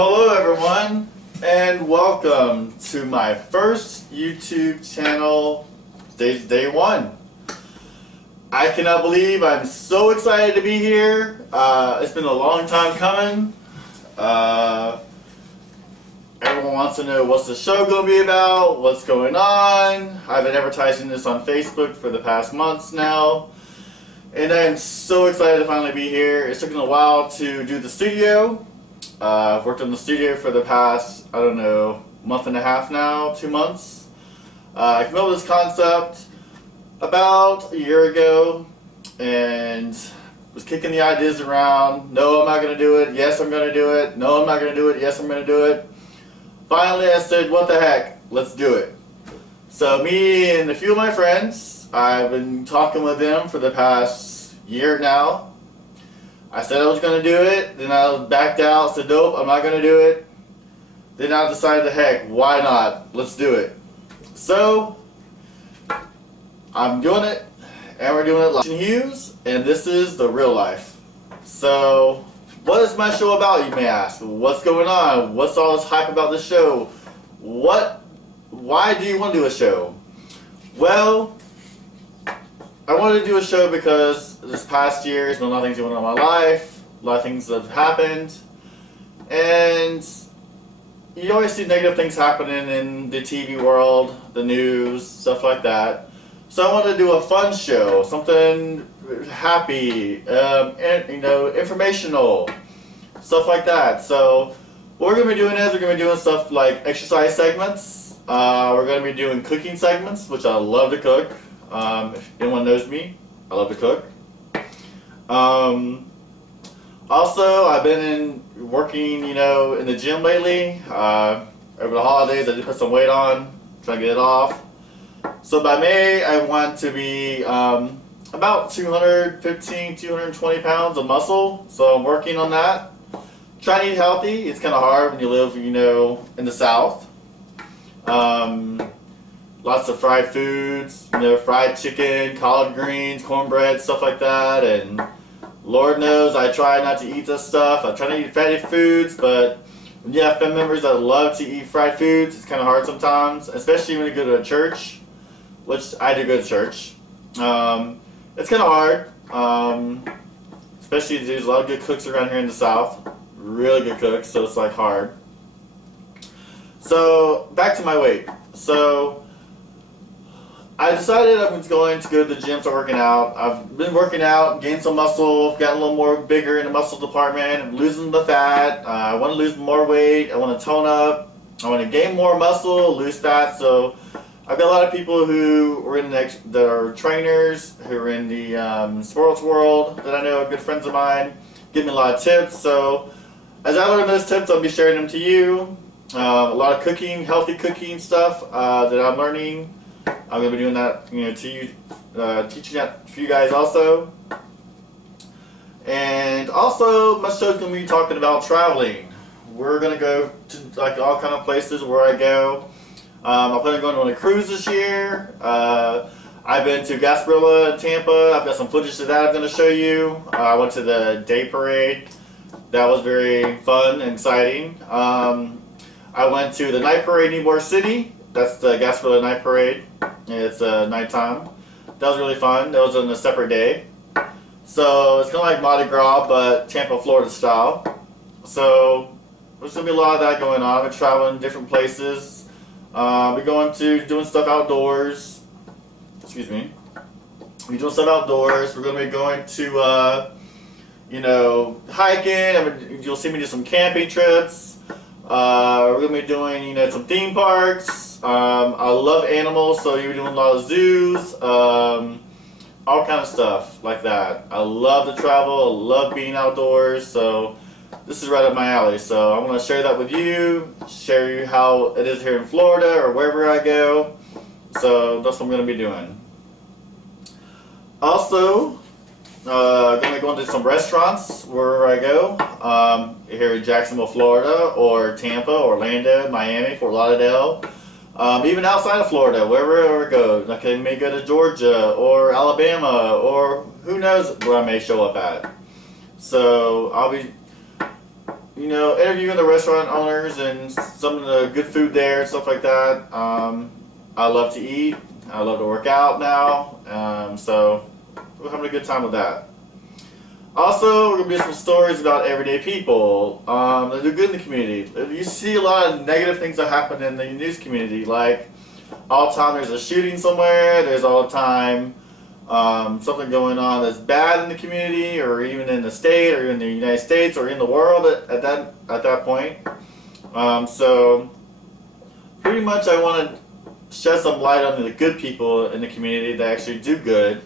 Hello everyone, and welcome to my first YouTube channel, day one. I cannot believe I'm so excited to be here. It's been a long time coming. Everyone wants to know what's the show going to be about, what's going on. I've been advertising this on Facebook for the past months now. And I am so excited to finally be here. It's taken a while to do the studio. I've worked on the studio for the past, I don't know, month and a half now, 2 months. I came up with this concept about a year ago and was kicking the ideas around. No, I'm not going to do it. Yes, I'm going to do it. No, I'm not going to do it. Yes, I'm going to do it. Finally, I said, what the heck? Let's do it. So me and a few of my friends, I've been talking with them for the past year now. I said I was going to do it, then I backed out, said nope, I'm not going to do it. Then I decided, heck, why not? Let's do it. So, I'm doing it, and we're doing it like Hughes, and this is the real life. So, what is my show about, you may ask? What's going on? What's all this hype about this show? Why do you want to do a show? Well, I wanted to do a show because this past year there's been a lot of things going on in my life, a lot of things have happened, and you always see negative things happening in the TV world, the news, stuff like that. So I wanted to do a fun show, something happy, informational, stuff like that. So what we're going to be doing is we're going to be doing stuff like exercise segments. We're going to be doing cooking segments, which I love to cook. If anyone knows me, I love to cook. Also, I've been working, in the gym lately. Over the holidays, I did put some weight on, trying to get it off. So by May, I want to be about 215, 220 pounds of muscle. So I'm working on that. Trying to eat healthy. It's kind of hard when you live, in the South. Lots of fried foods, fried chicken, collard greens, cornbread, stuff like that, and Lord knows I try not to eat this stuff. I try to eat fatty foods, but when you have family members that love to eat fried foods, it's kind of hard sometimes, especially when you go to a church, which I do go to church. It's kind of hard, especially there's a lot of good cooks around here in the South, really good cooks, so it's like hard. So back to my weight. So I decided I was going to go to the gym, start working out. I've been working out, gained some muscle, gotten a little more bigger in the muscle department. I'm losing the fat. I want to lose more weight. I want to tone up. I want to gain more muscle, lose fat. So I've got a lot of people who are that are trainers, who are in the sports world that I know are good friends of mine, give me a lot of tips. So as I learn those tips, I'll be sharing them to you. A lot of cooking, healthy cooking stuff that I'm learning. I'm going to be doing that, to you, teaching that for you guys also. And also, my show's going to be talking about traveling. We're going to go to all kind of places where I go. I plan on going on a cruise this year. I've been to Gasparilla in Tampa. I've got some footage of that I'm going to show you. I went to the day parade. That was very fun and exciting. I went to the night parade in Ybor City. That's the Gasparilla Night Parade. It's nighttime. That was really fun. That was on a separate day. So it's kind of like Mardi Gras, but Tampa, Florida style. So there's going to be a lot of that going on. We're traveling different places. We're going to doing stuff outdoors. Excuse me. We're doing stuff outdoors. We're going to be going to, hiking. You'll see me do some camping trips. We're going to be doing, some theme parks. I love animals, so you're doing a lot of zoos, all kind of stuff like that. I love to travel, I love being outdoors, so this is right up my alley. So I want to share that with you, share you how it is here in Florida or wherever I go. So that's what I'm going to be doing. Also, I'm going to be going to some restaurants wherever I go, here in Jacksonville, Florida, or Tampa, Orlando, Miami, Fort Lauderdale. Even outside of Florida, wherever I go. Like I may go to Georgia or Alabama or who knows where I may show up at. So I'll be interviewing the restaurant owners and some of the good food there and stuff like that. I love to eat. I love to work out now. So we're having a good time with that. Also, we're going to do some stories about everyday people that do good in the community. You see a lot of negative things that happen in the news community, like all the time there's a shooting somewhere, there's all the time something going on that's bad in the community, or even in the state, or in the United States, or in the world at that point. So pretty much I want to shed some light on the good people in the community that actually do good.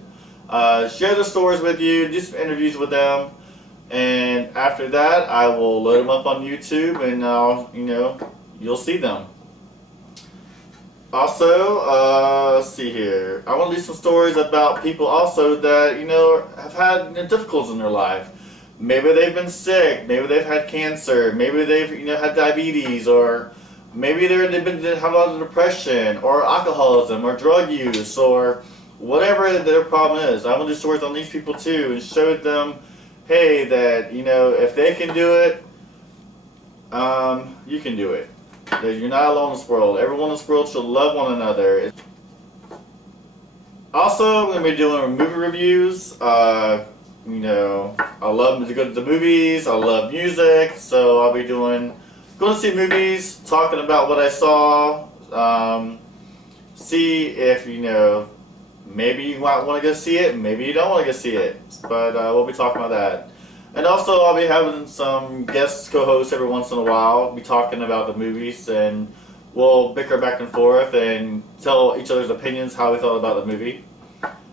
Share the stories with you, do some interviews with them, and after that I will load them up on YouTube, and you'll see them. Also, let's see here. I want to do some stories about people also that have had difficulties in their life. Maybe they've been sick. Maybe they've had cancer. Maybe they've had diabetes, or maybe they've had a lot of depression, or alcoholism, or drug use, or whatever their problem is. I want to do stories on these people too, and show them, hey, that if they can do it, you can do it. You're not alone in this world. Everyone in this world should love one another. Also, I'm going to be doing movie reviews. I love to go to the movies. I love music. So I'll be going to see movies, talking about what I saw. See if, maybe you might want to go see it, maybe you don't want to go see it. But we'll be talking about that. And also, I'll be having some guest co-hosts every once in a while. We'll be talking about the movies, and we'll bicker back and forth and tell each other's opinions, how we thought about the movie.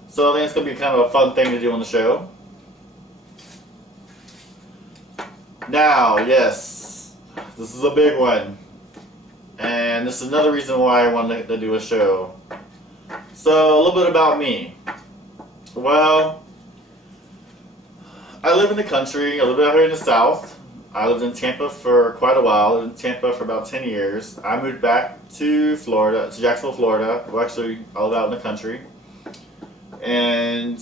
So I think it's going to be kind of a fun thing to do on the show. Now, yes, this is a big one. And this is another reason why I wanted to do a show. So, a little bit about me. Well, I live in the country. I live out here in the South. I lived in Tampa for quite a while. I lived in Tampa for about 10 years. I moved back to Florida, to Jacksonville, Florida. Well, actually, I live out in the country. And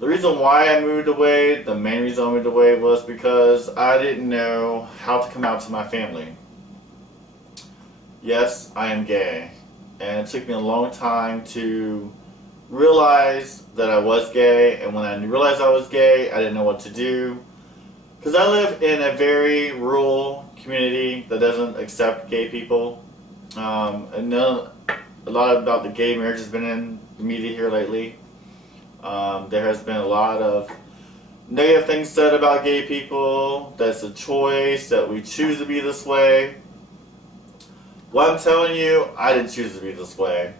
the reason why I moved away, the main reason I moved away, was because I didn't know how to come out to my family. Yes, I am gay. And it took me a long time to realize that I was gay, and when I realized I was gay, I didn't know what to do. Because I live in a very rural community that doesn't accept gay people. And a lot about the gay marriage has been in the media here lately. There has been a lot of negative things said about gay people, that's a choice, that we choose to be this way. Well, I'm telling you, I didn't choose to be this way.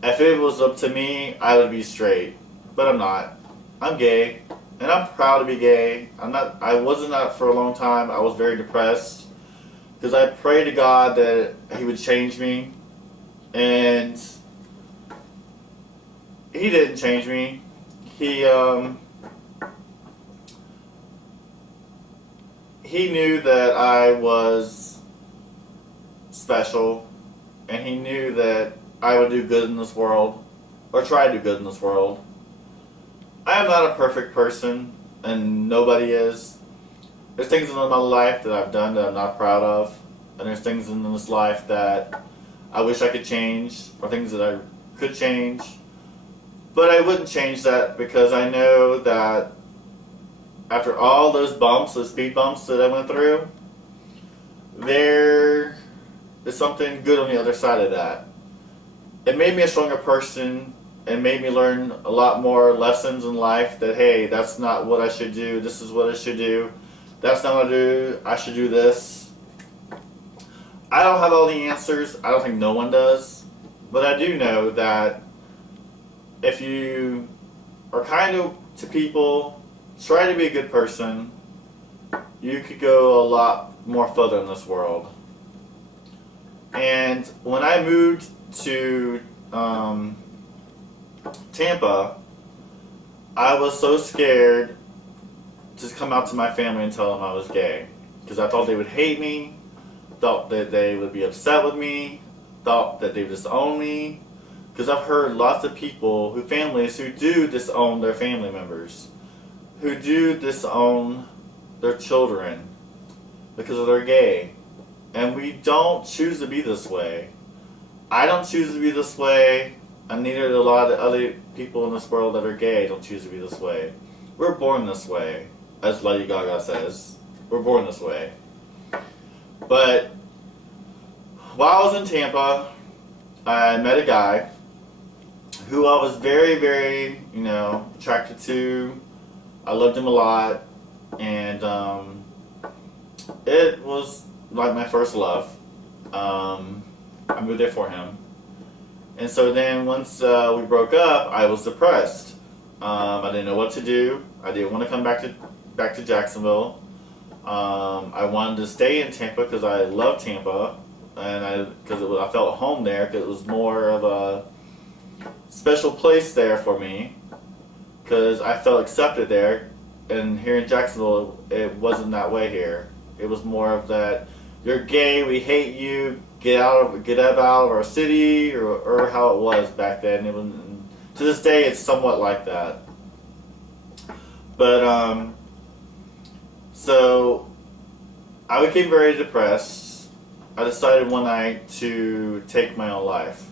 If it was up to me, I would be straight, but I'm not. I'm gay, and I'm proud to be gay. I wasn't that for a long time. I was very depressed because I prayed to God that He would change me, and He didn't change me. He knew that I was special, and He knew that I would do good in this world, or try to do good in this world. I am not a perfect person, and nobody is. There's things in my life that I've done that I'm not proud of, and there's things in this life that I wish I could change, or things that I could change. But I wouldn't change that because I know that after all those bumps, those speed bumps that I went through, there is something good on the other side of that. It made me a stronger person. It made me learn a lot more lessons in life that, hey, that's not what I should do. This is what I should do. That's not what I do. I should do this. I don't have all the answers. I don't think no one does. But I do know that if you are kind to people, try to be a good person, you could go a lot more further in this world. And when I moved to Tampa, I was so scared to come out to my family and tell them I was gay, because I thought they would hate me, thought that they would be upset with me, thought that they would disown me, because I've heard lots of people, families who do disown their family members, who do disown their children because they're gay. And we don't choose to be this way. I don't choose to be this way, and neither do a lot of other people in this world that are gay don't choose to be this way. We're born this way, as Lady Gaga says. We're born this way. But while I was in Tampa, I met a guy who I was very, very, attracted to. I loved him a lot, and it was like my first love. I moved there for him. And so then once we broke up, I was depressed. I didn't know what to do. I didn't want to come back to Jacksonville. I wanted to stay in Tampa because I love Tampa, and I felt home there because it was more of a special place there for me because I felt accepted there. And here in Jacksonville, it wasn't that way here. It was more of that, you're gay, we hate you, get up out of our city, or how it was back then. To this day, it's somewhat like that. But so I became very depressed. I decided one night to take my own life.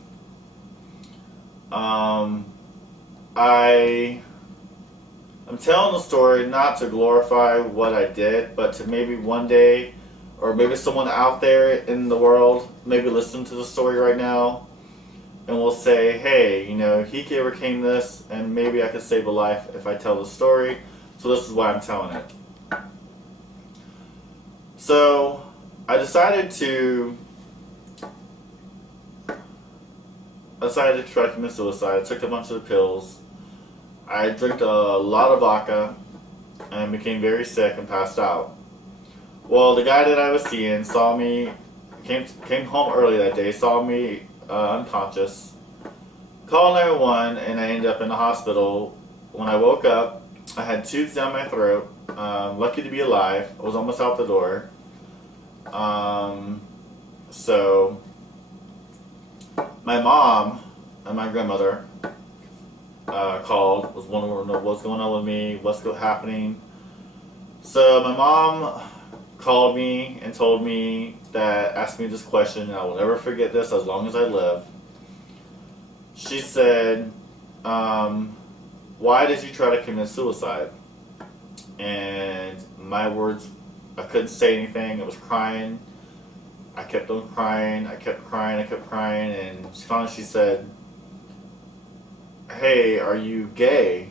I'm telling the story not to glorify what I did, but to maybe one day, or maybe someone out there in the world, maybe listen to the story right now, and will say, hey, he overcame this, and maybe I could save a life if I tell the story, so this is why I'm telling it. So, I decided to try to commit suicide. I took a bunch of the pills. I drank a lot of vodka and became very sick and passed out. Well, the guy that I was seeing saw me, came home early that day, saw me unconscious, called 911, and I ended up in the hospital. When I woke up, I had tubes down my throat. Lucky to be alive. I was almost out the door. So my mom and my grandmother called, was wondering what's going on with me, what's happening. So my mom called me and told me asked me this question, and I will never forget this as long as I live. She said, why did you try to commit suicide? And my words, I couldn't say anything. I was crying. I kept on crying. I kept crying, and finally she said, hey, are you gay?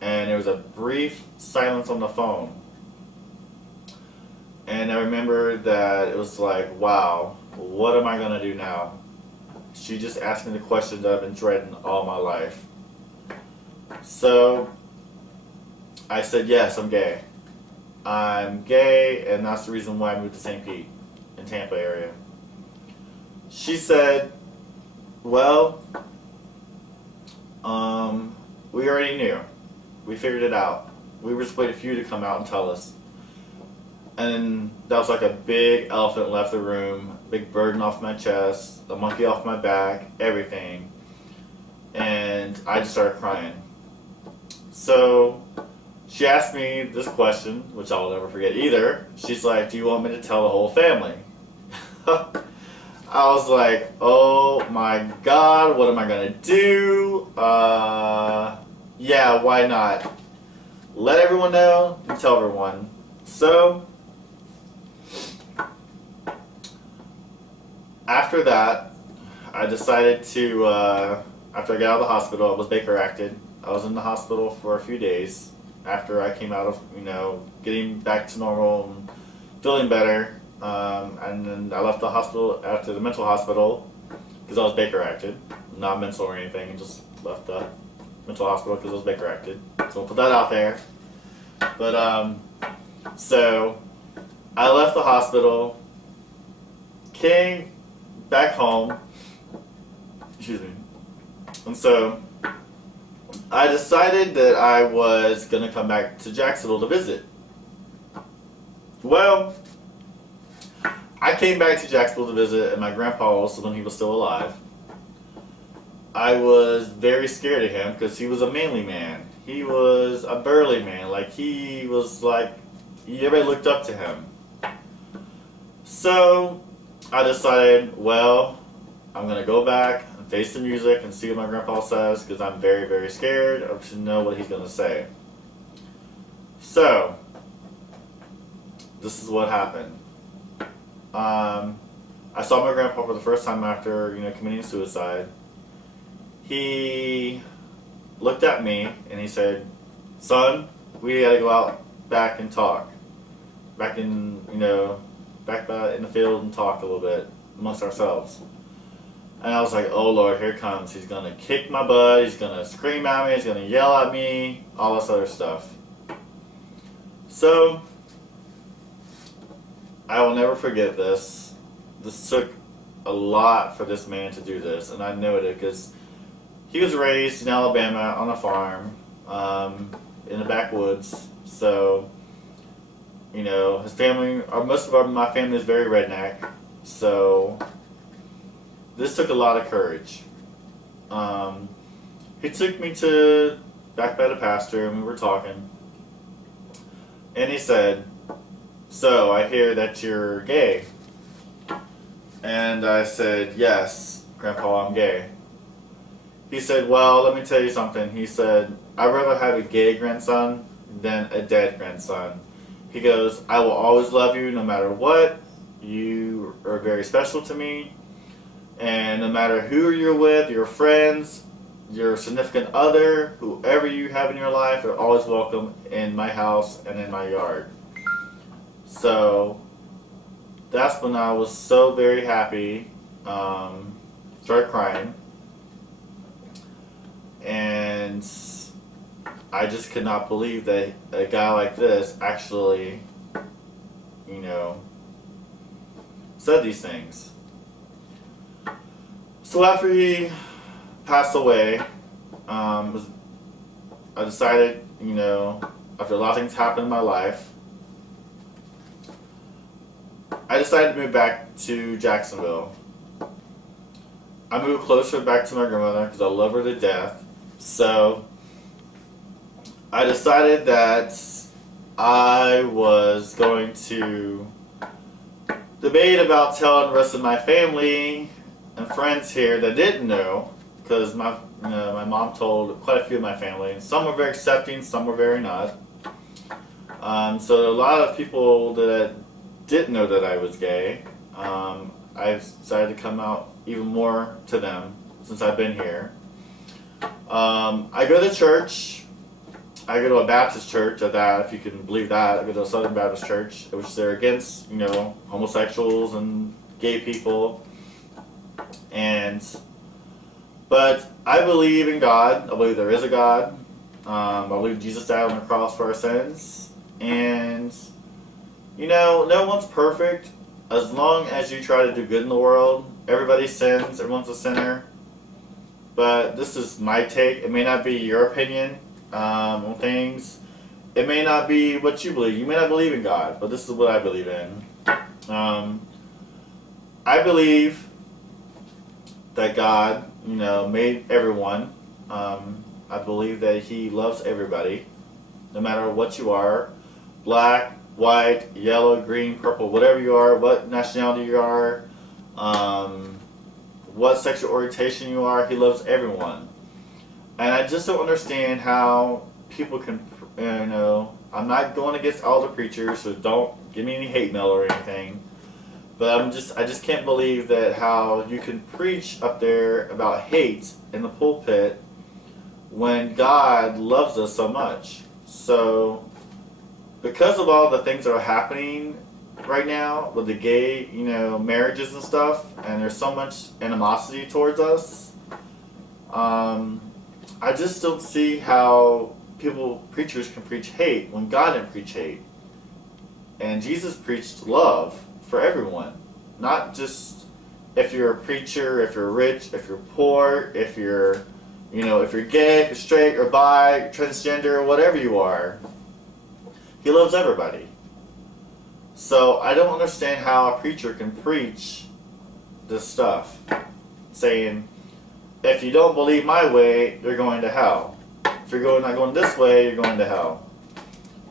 And there was a brief silence on the phone. And I remember that it was like, wow, what am I going to do now? She just asked me the question that I've been dreading all my life. So I said, yes, I'm gay. I'm gay, and that's the reason why I moved to St. Pete in Tampa area. She said, well, we already knew. We figured it out. We were just waiting for you to come out and tell us. And that was like a big elephant left the room, big burden off my chest, a monkey off my back, everything. And I just started crying. So she asked me this question, which I'll never forget either. She's like, do you want me to tell the whole family? I was like, oh my God, what am I gonna do? Yeah, why not? Let everyone know and tell everyone. So, after that, I decided to, after I got out of the hospital, I was Baker acted. I was in the hospital for a few days after I came out of, getting back to normal and feeling better. And then I left the hospital after the mental hospital because I was Baker acted, not mental or anything, just left the mental hospital because I was Baker acted. So I'll put that out there. But so I left the hospital, came back home, excuse me, and so I decided that I was going to come back to Jacksonville to visit. Well, I came back to Jacksonville to visit at my grandpa's when he was still alive. I was very scared of him because he was a manly man. he was a burly man. Like, he was like, everybody looked up to him. So I decided, well, I'm going to go back and face the music and see what my grandpa says, because I'm very, very scared to know what he's going to say. So, this is what happened. I saw my grandpa for the first time after, committing suicide. He looked at me and he said, "Son, we gotta go out back and talk. Back in, back in the field and talk a little bit amongst ourselves." And I was like, "Oh Lord, here it comes. He's gonna kick my butt, he's gonna scream at me, he's gonna yell at me, all this other stuff." So, I will never forget this. This took a lot for this man to do this, and I know it because he was raised in Alabama on a farm, in the backwoods. So, his family, or most of my family is very redneck. So, this took a lot of courage. He took me back by the pastor, and we were talking. And he said, "So, I hear that you're gay." And I said, "Yes, Grandpa, I'm gay." He said, "Well, let me tell you something." He said, "I'd rather have a gay grandson than a dead grandson." He goes, "I will always love you no matter what. You are very special to me. And no matter who you're with, your friends, your significant other, whoever you have in your life, are always welcome in my house and in my yard." So that's when I was so very happy, started crying, and I just could not believe that a guy like this actually, said these things. So after he passed away, I decided, after a lot of things happened in my life, I decided to move back to Jacksonville. I moved closer back to my grandmother because I love her to death. So I decided that I was going to debate about telling the rest of my family and friends here that didn't know, because my mom told quite a few of my family. Some were very accepting, some were very not. So a lot of people that didn't know that I was gay, I decided to come out even more to them since I've been here. I go to church. I go to a Baptist church at that, if you can believe that. I go to a Southern Baptist church, which they're against, homosexuals and gay people. But I believe in God. I believe there is a God. I believe Jesus died on the cross for our sins. And, no one's perfect. As long as you try to do good in the world, everybody sins. Everyone's a sinner. But this is my take. It may not be your opinion on things. It may not be what you believe. You may not believe in God, but this is what I believe in. I believe that God, made everyone. I believe that He loves everybody, no matter what you are, black, white, yellow, green, purple, whatever you are, what nationality you are, what sexual orientation you are. He loves everyone. And I just don't understand how people can, I'm not going against all the preachers, so don't give me any hate mail or anything. But I just can't believe that how you can preach up there about hate in the pulpit when God loves us so much. So, because of all the things that are happening right now with the gay, marriages and stuff, and there's so much animosity towards us, I just don't see how preachers can preach hate when God didn't preach hate. And Jesus preached love for everyone, not just if you're a preacher, if you're rich, if you're poor, if you're, if you're gay, if you're straight or bi, transgender, or whatever you are. He loves everybody. So I don't understand how a preacher can preach this stuff, saying, if you don't believe my way, you're going to hell. If If you're not going this way, you're going to hell.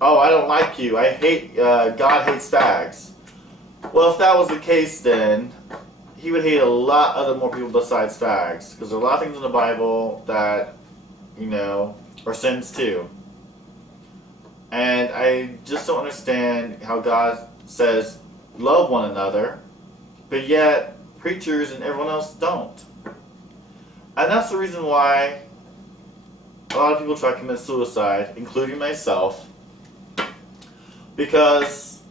Oh, I don't like you. I hate, God hates fags. Well, if that was the case, then he would hate a lot other more people besides fags. Because there are a lot of things in the Bible that, you know, are sins too. And I just don't understand how God says, love one another, but yet preachers and everyone else don't. And that's the reason why a lot of people try to commit suicide, including myself, because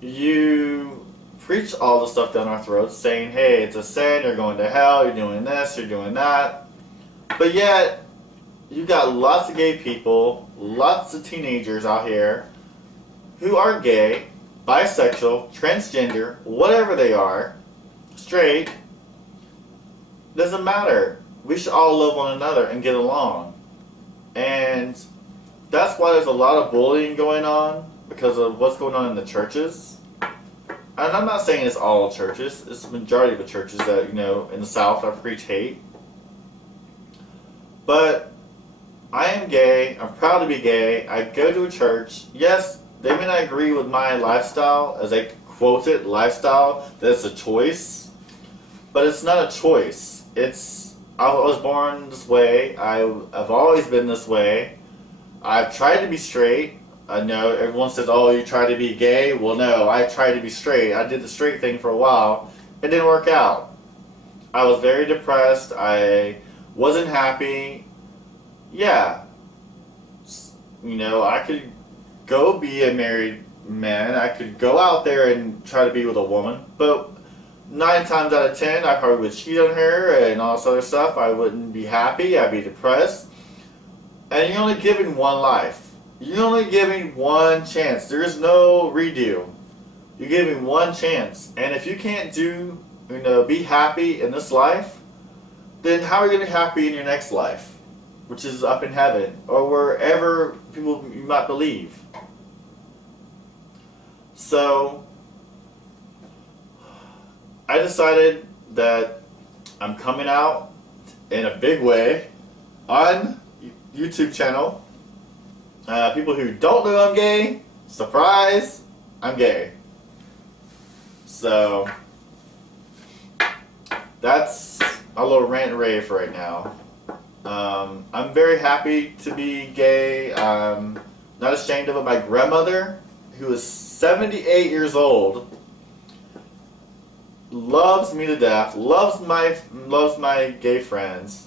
you preach all the stuff down our throats saying, hey, it's a sin, you're going to hell, you're doing this, you're doing that, but yet you got lots of gay people, lots of teenagers out here who are gay, bisexual, transgender, whatever they are, straight. Doesn't matter. We should all love one another and get along. And that's why there's a lot of bullying going on, because of what's going on in the churches. And I'm not saying it's all churches. It's the majority of the churches that, you know, in the South that preach hate. But I am gay. I'm proud to be gay. I go to a church. Yes, they may not agree with my lifestyle, as they quote it, lifestyle, that it's a choice. But it's not a choice. I was born this way. I've always been this way. I've tried to be straight. I know everyone says, oh, you try to be gay. Well, no, I tried to be straight. I did the straight thing for a while. It didn't work out. I was very depressed. I wasn't happy. Yeah. You know, I could go be a married man. I could go out there and try to be with a woman. But 9 times out of 10, I probably would cheat on her and all this other stuff. I wouldn't be happy. I'd be depressed. And you're only given one life. You're only giving one chance. There is no redo. You're giving one chance. And if you can't be happy in this life, then how are you going to be happy in your next life? Which is up in heaven, or wherever you might believe. So, I decided that I'm coming out in a big way on YouTube channel. People who don't know I'm gay, surprise, I'm gay. So, that's a little rant and rave right now. I'm very happy to be gay. I'm not ashamed of it. My grandmother, who is 78 years old, loves me to death, loves my gay friends.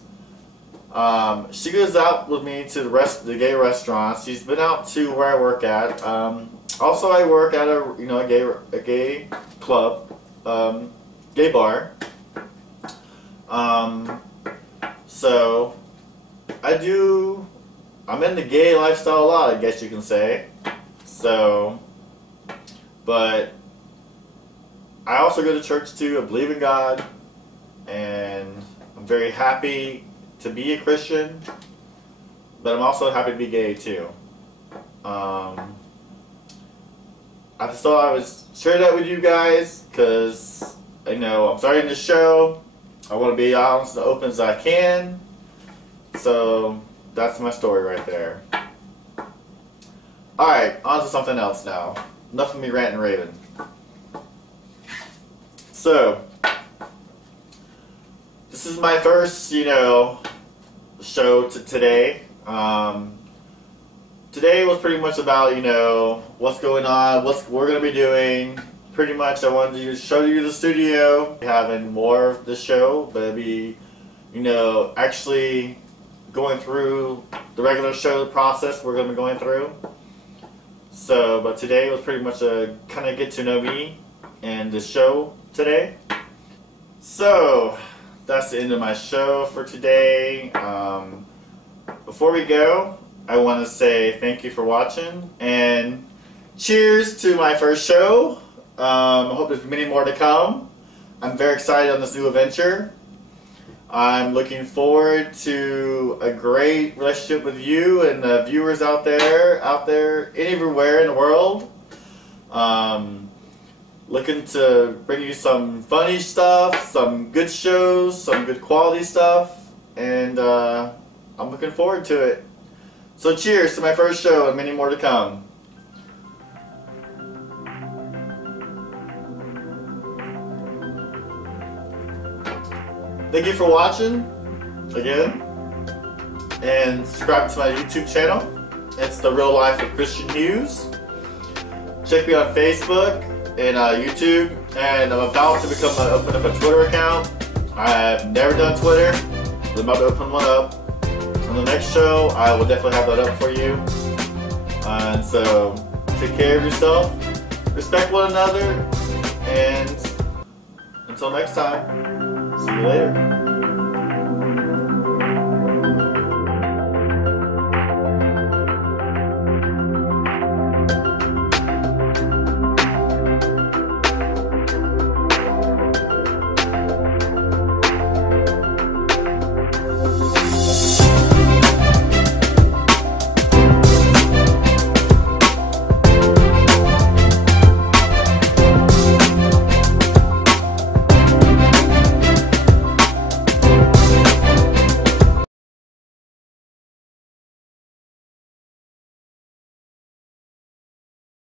She goes out with me to the gay restaurants. She's been out to where I work at. Also, I work at a gay club, gay bar. So I'm in the gay lifestyle a lot, I guess you can say. So, but I also go to church too. I believe in God, and I'm very happy to be a Christian, but I'm also happy to be gay too. I just thought I would share that with you guys, because I'm starting the show. I want to be honest and open as I can. So that's my story right there. Alright, on to something else now. Enough of me ranting and raving. So, this is my first, show today. Today was pretty much about, what's going on, what we're going to be doing. Pretty much I wanted to show you the studio, having more of the show, but it'd be, actually going through the regular show process we're going to be going through. So, but today was pretty much a kind of get to know me and the show today. So, that's the end of my show for today. Before we go, I want to say thank you for watching, and cheers to my first show. I hope there's many more to come. I'm very excited on this new adventure. I'm looking forward to a great relationship with you and the viewers out there, anywhere in the world. Looking to bring you some funny stuff, some good shows, some good quality stuff, and I'm looking forward to it. So cheers to my first show and many more to come. Thank you for watching again, and subscribe to my YouTube channel. It's The Real Life of Christian Hughes. Check me on Facebook and YouTube, and I'm about to open up a Twitter account. I've never done Twitter. I'm about to open one up. On the next show, I will definitely have that up for you. And so, take care of yourself, respect one another, and until next time, see you later.